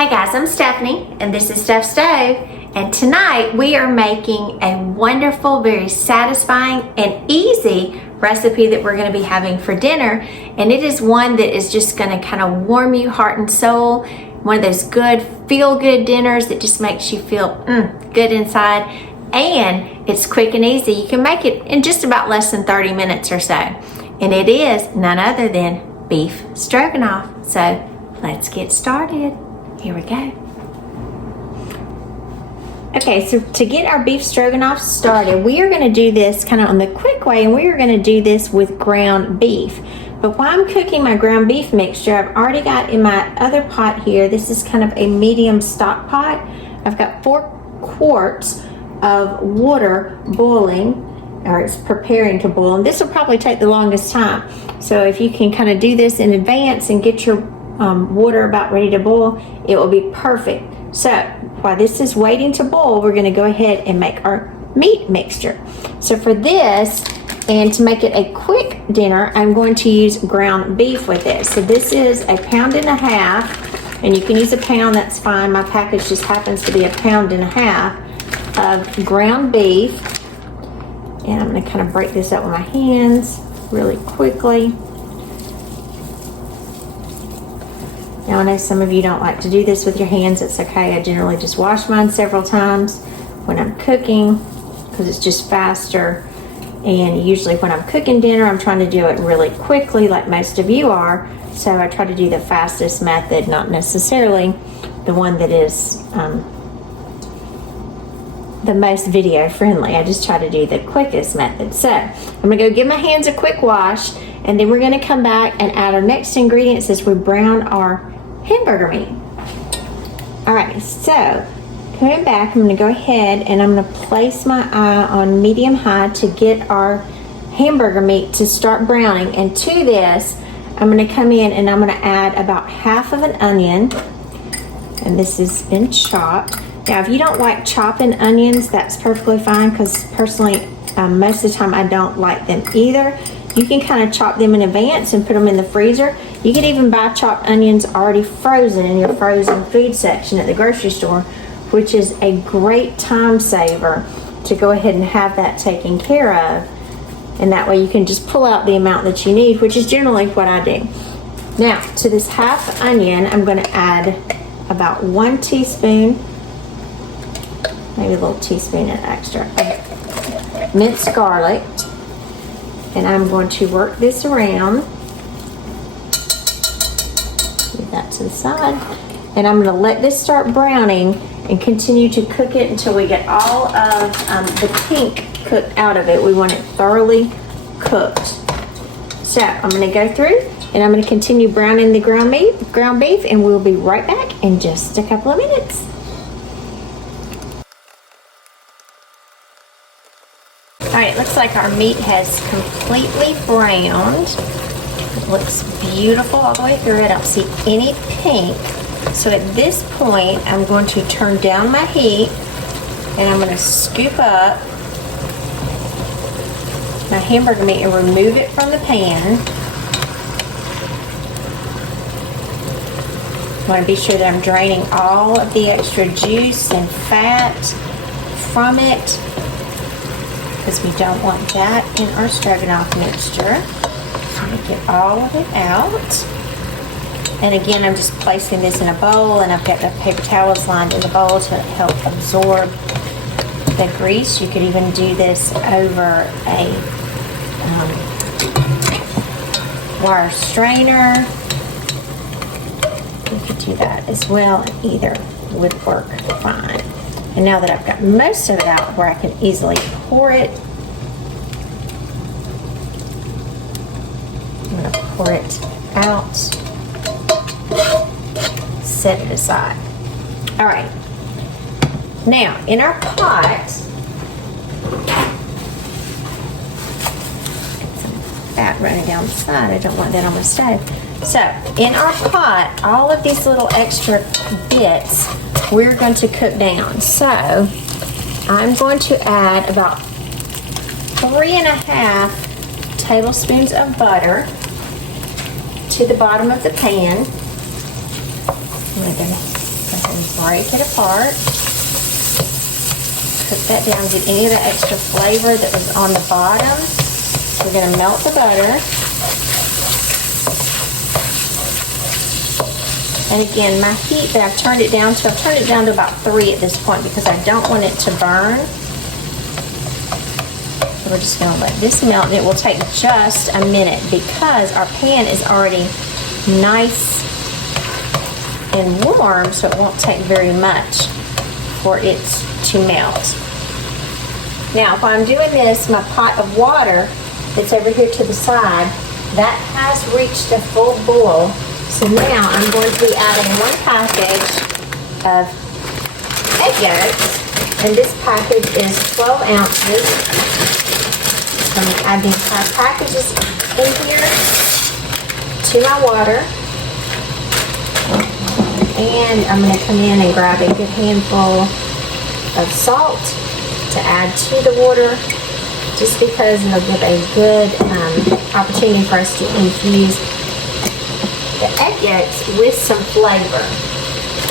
Hey guys, I'm Stephanie and this is Steph Stove, and tonight we are making a wonderful, very satisfying and easy recipe that we're going to be having for dinner, and it is one that is just going to kind of warm you heart and soul. One of those good feel-good dinners that just makes you feel good inside, and it's quick and easy. You can make it in just about less than 30 minutes or so, and it is none other than beef stroganoff. So let's get started. Here we go. Okay, so to get our beef stroganoff started, we are going to do this kind of on the quick way, and we are going to do this with ground beef. But while I'm cooking my ground beef mixture, I've already got in my other pot here, this is kind of a medium stock pot. I've got 4 quarts of water boiling, or it's preparing to boil, and this will probably take the longest time. So if you can kind of do this in advance and get your water about ready to boil, it will be perfect. So while this is waiting to boil, we're going to go ahead and make our meat mixture. So for this, and to make it a quick dinner, I'm going to use ground beef with this. So this is 1.5 pounds, and you can use a pound, that's fine. My package just happens to be 1.5 pounds of ground beef. And I'm going to kind of break this up with my hands really quickly. Now I know some of you don't like to do this with your hands. It's okay. I generally just wash mine several times when I'm cooking because it's just faster. And usually when I'm cooking dinner, I'm trying to do it really quickly like most of you are. So I try to do the fastest method, not necessarily the one that is the most video friendly. I just try to do the quickest method. So I'm gonna go give my hands a quick wash, and then we're gonna come back and add our next ingredients as we brown our hamburger meat. All right, so coming back, I'm gonna go ahead and I'm gonna place my eye on medium high to get our hamburger meat to start browning. And to this, I'm gonna come in and I'm gonna add about half of an onion, and this has been chopped. Now, if you don't like chopping onions, that's perfectly fine, because personally, most of the time I don't like them either. You can kind of chop them in advance and put them in the freezer. You can even buy chopped onions already frozen in your frozen food section at the grocery store, which is a great time saver to go ahead and have that taken care of. And that way you can just pull out the amount that you need, which is generally what I do. Now, to this half onion, I'm going to add about 1 teaspoon, maybe a little teaspoon of extra, of minced garlic. And I'm going to work this around. Leave that to the side. And I'm going to let this start browning and continue to cook it until we get all of the pink cooked out of it. We want it thoroughly cooked. So I'm going to go through and I'm going to continue browning the ground beef, and we'll be right back in just a couple of minutes. Alright, it looks like our meat has completely browned. It looks beautiful all the way through. I don't see any pink. So at this point, I'm going to turn down my heat, and I'm going to scoop up my hamburger meat and remove it from the pan. I want to be sure that I'm draining all of the extra juice and fat from it, because we don't want that in our stroganoff mixture. So I'm going to get all of it out. And again, I'm just placing this in a bowl, and I've got the paper towels lined in the bowl to help absorb the grease. You could even do this over a wire strainer. You could do that as well, and either would work fine. And now that I've got most of it out where I can easily pour it, I'm going to pour it out, set it aside. All right. Now, in our pot, some fat running down the side. I don't want that on my stove. So, in our pot, all of these little extra bits we're going to cook down. So I'm going to add about 3.5 tablespoons of butter to the bottom of the pan. I'm going to And break it apart. Cook that down, get any of the extra flavor that was on the bottom. We're going to melt the butter. And again, my heat that I've turned it down to about 3 at this point because I don't want it to burn. So we're just going to let this melt, and it will take just a minute because our pan is already nice and warm, so it won't take very much for it to melt. Now, if I'm doing this, my pot of water that's over here to the side, that has reached a full boil. So now I'm going to be adding 1 package of egg yolks, and this package is 12 ounces. So I'm adding 5 packages in here to my water. And I'm going to come in and grab a good handful of salt to add to the water, just because it'll give a good opportunity for us to infuse the egg yolks with some flavor.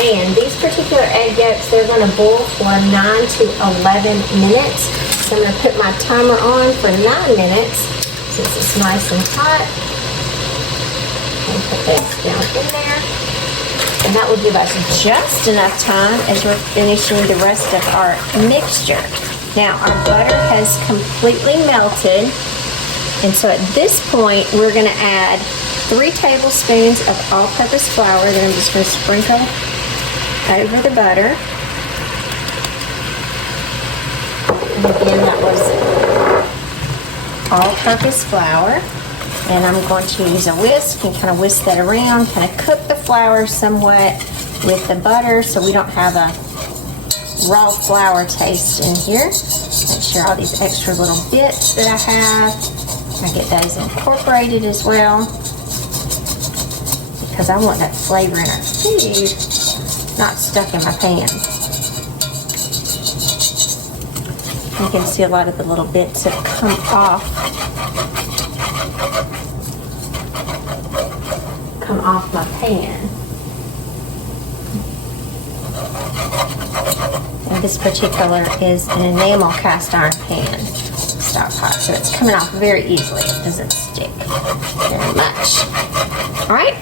And these particular egg yolks, they're going to boil for 9 to 11 minutes. So I'm going to put my timer on for 9 minutes since it's nice and hot. And put this down in there. And that will give us just enough time as we're finishing the rest of our mixture. Now, our butter has completely melted. And so at this point, we're going to add 3 tablespoons of all-purpose flour that I'm just going to sprinkle over the butter. And again, that was all-purpose flour. And I'm going to use a whisk and kind of whisk that around, kind of cook the flour somewhat with the butter so we don't have a raw flour taste in here. Make sure all these extra little bits that I have, I get those incorporated as well, because I want that flavor in our food not stuck in my pan. You can see a lot of the little bits have come off my pan. And this particular is an enamel cast iron pan, stock pot, so it's coming off very easily. It doesn't stick very much. All right,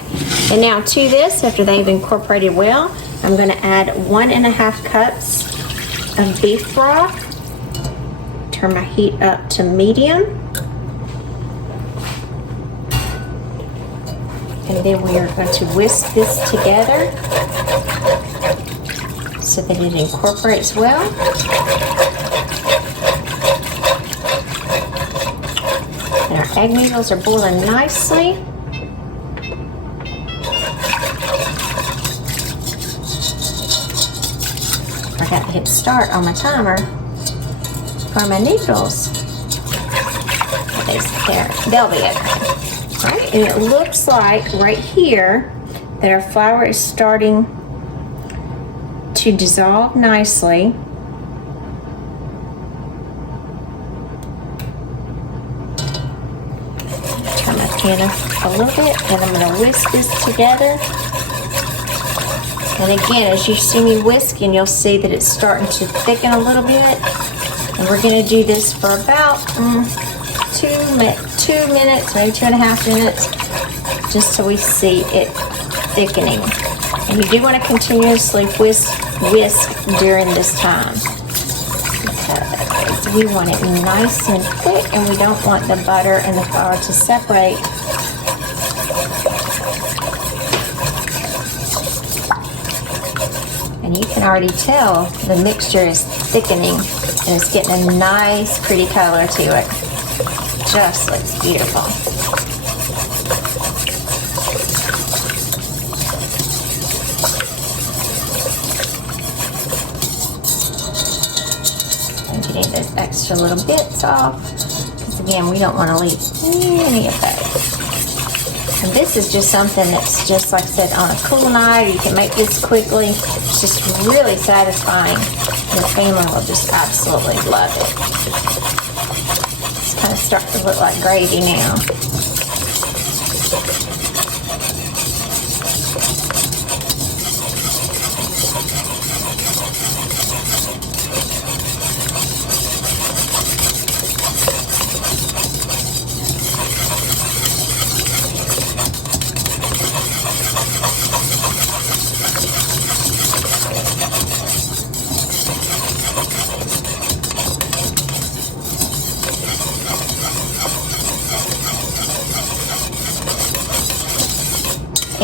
and now to this, after they've incorporated well, I'm going to add 1.5 cups of beef broth. Turn my heat up to medium. And then we are going to whisk this together so that it incorporates well. And our egg noodles are boiling nicely. Forgot to hit start on my timer for my noodles. They'll be okay. All right, and it looks like right here that our flour is starting to dissolve nicely. Turn my pan up a little bit, and I'm going to whisk this together. And again, as you see me whisking, you'll see that it's starting to thicken a little bit. And we're going to do this for about 2 minutes, maybe 2.5 minutes, just so we see it thickening. And you do want to continuously whisk during this time, because we want it nice and thick, and we don't want the butter and the flour to separate. And you can already tell the mixture is thickening, and it's getting a nice, pretty color to it. Just looks beautiful. I'm getting those extra little bits off, because again, we don't want to leave any of those. And this is just something that's just, like I said, on a cool night. You can make this quickly. It's just really satisfying. Your family will just absolutely love it. Kind of start to look like gravy now.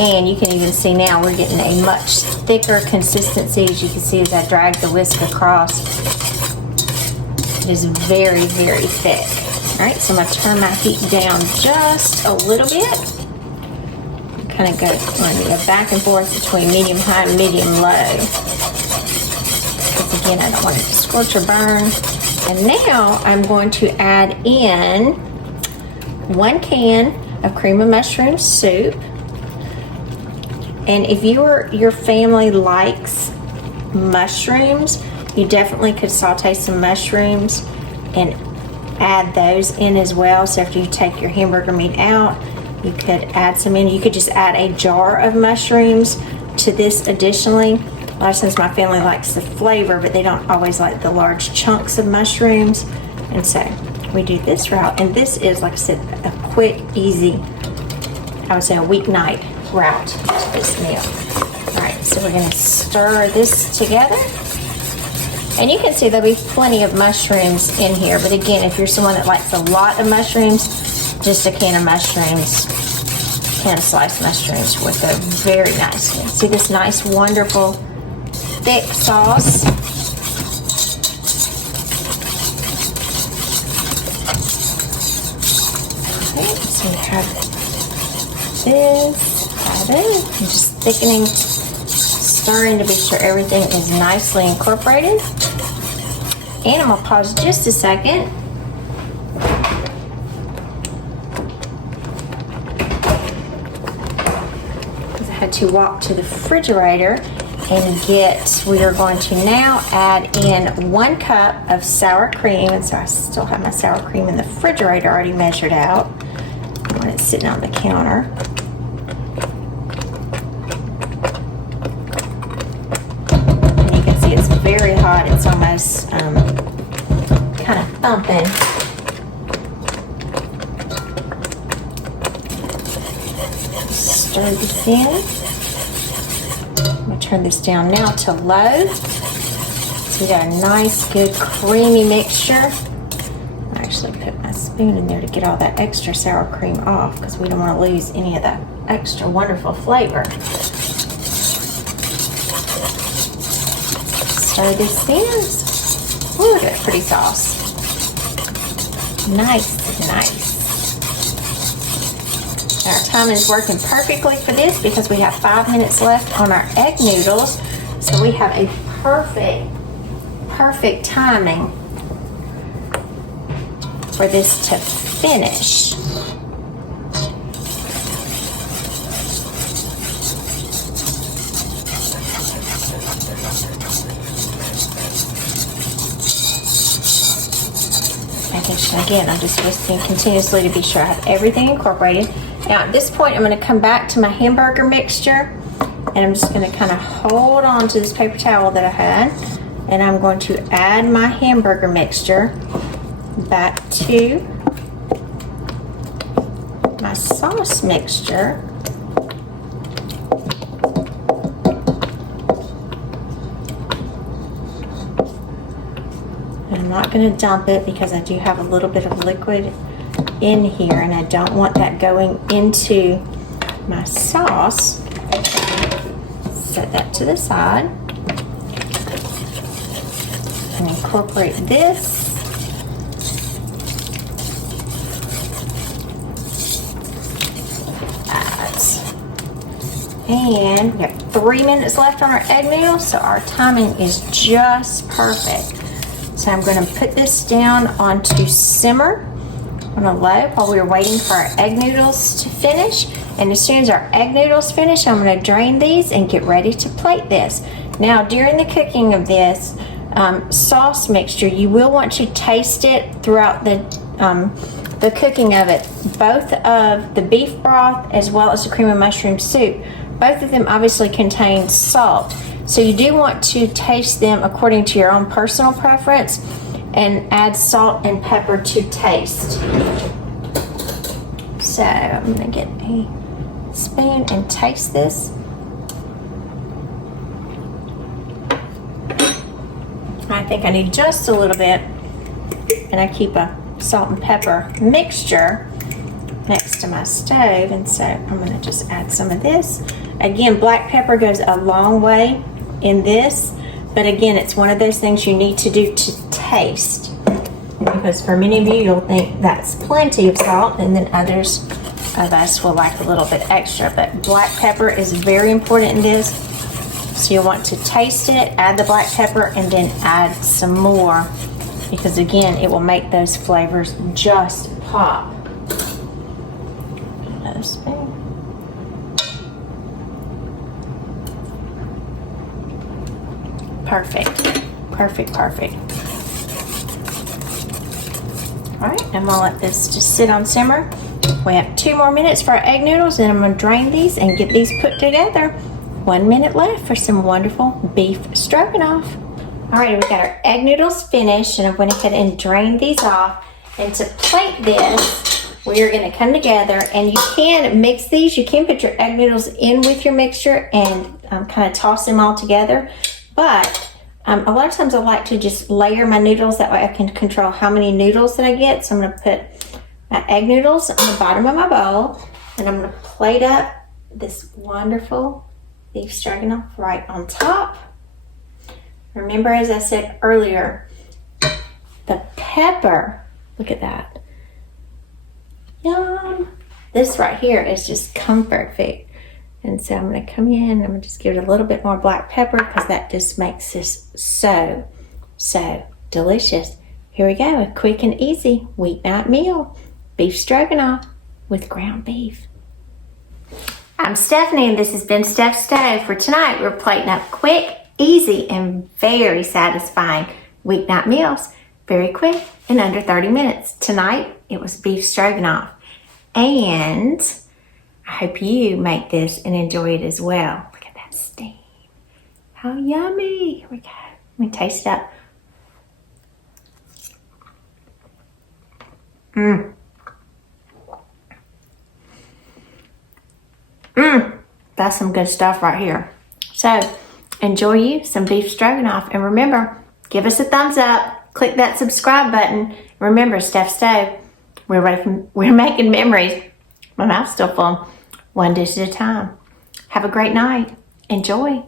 And you can even see now we're getting a much thicker consistency, as you can see as I drag the whisk across. It is very, very thick. All right, so I'm gonna turn my heat down just a little bit. Kind of go back and forth between medium high and medium low. Because again, I don't want it to scorch or burn. And now I'm going to add in 1 can of cream of mushroom soup. And if your family likes mushrooms, you definitely could saute some mushrooms and add those in as well. So after you take your hamburger meat out, you could add some in. You could just add a jar of mushrooms to this additionally. A lot of times my family likes the flavor, but they don't always like the large chunks of mushrooms. And so we do this route. And this is, like I said, a quick, easy, I would say a weeknight route to this meal. All right, so we're gonna stir this together. And you can see there'll be plenty of mushrooms in here. But again, if you're someone that likes a lot of mushrooms, just a can of mushrooms, can of sliced mushrooms would go very nicely. See this nice, wonderful, thick sauce. Okay, so we have this, I'm just thickening, stirring to be sure everything is nicely incorporated. And I'm gonna pause just a second. Because I had to walk to the refrigerator and we are going to now add in 1 cup of sour cream. And so I still have my sour cream in the refrigerator already measured out when it's sitting on the counter. And you can see it's very hot. It's almost kind of thumping. Stir this in. I'm going to turn this down now to low. So we got a nice, good, creamy mixture. I actually put my spoon in there to get all that extra sour cream off because we don't want to lose any of that extra wonderful flavor. Stir this in. Ooh, look at that pretty sauce. Nice, nice. Our timing is working perfectly for this because we have 5 minutes left on our egg noodles. So we have a perfect timing for this to finish. Again, I'm just whisking continuously to be sure I have everything incorporated. Now at this point, I'm going to come back to my hamburger mixture, and I'm just going to kind of hold on to this paper towel that I had, and I'm going to add my hamburger mixture back to my sauce mixture. I'm not going to dump it because I do have a little bit of liquid in here and I don't want that going into my sauce. Set that to the side and incorporate this. And we have 3 minutes left on our egg noodles, so our timing is just perfect. So I'm going to put this down onto simmer on a low while we're waiting for our egg noodles to finish. And as soon as our egg noodles finish, I'm going to drain these and get ready to plate this. Now, during the cooking of this sauce mixture, you will want to taste it throughout the cooking of it. Both of the beef broth as well as the cream of mushroom soup, both of them obviously contain salt. So you do want to taste them according to your own personal preference and add salt and pepper to taste. So I'm going to get a spoon and taste this. I think I need just a little bit, and I keep a salt and pepper mixture next to my stove, and so I'm going to just add some of this. Again, black pepper goes a long way in this, but again, it's one of those things you need to do to taste, because for many of you, you'll think that's plenty of salt, and then others of us will like a little bit extra. But black pepper is very important in this, so you'll want to taste it, add the black pepper, and then add some more, because again, it will make those flavors just pop. Another spoon. Perfect, perfect, perfect. All right, I'm gonna let this just sit on simmer. We have 2 more minutes for our egg noodles, and I'm gonna drain these and get these put together. 1 minute left for some wonderful beef stroganoff. All right, we got our egg noodles finished, and I went ahead and drained these off. And to plate this, we are gonna come together, and you can mix these. You can put your egg noodles in with your mixture and kind of toss them all together. But a lot of times I like to just layer my noodles. That way I can control how many noodles that I get. So I'm gonna put my egg noodles on the bottom of my bowl, and I'm gonna plate up this wonderful beef stroganoff right on top. Remember, as I said earlier, the pepper, look at that. Yum. This right here is just comfort food. And so I'm gonna come in and I'm gonna just give it a little bit more black pepper, because that just makes this so, so delicious. Here we go, a quick and easy weeknight meal. Beef stroganoff with ground beef. I'm Stephanie, and this has been Steph's Stove. For tonight, we're plating up quick, easy, and very satisfying weeknight meals. Very quick, in under 30 minutes. Tonight, it was beef stroganoff. And I hope you make this and enjoy it as well. Look at that steam. How yummy. Here we go. Let me taste it up. That's some good stuff right here. So, enjoy you some beef stroganoff. And remember, give us a thumbs up. Click that subscribe button. Remember, Steph's Stove, we're making memories. My mouth's still full. One dish at a time. Have a great night. Enjoy.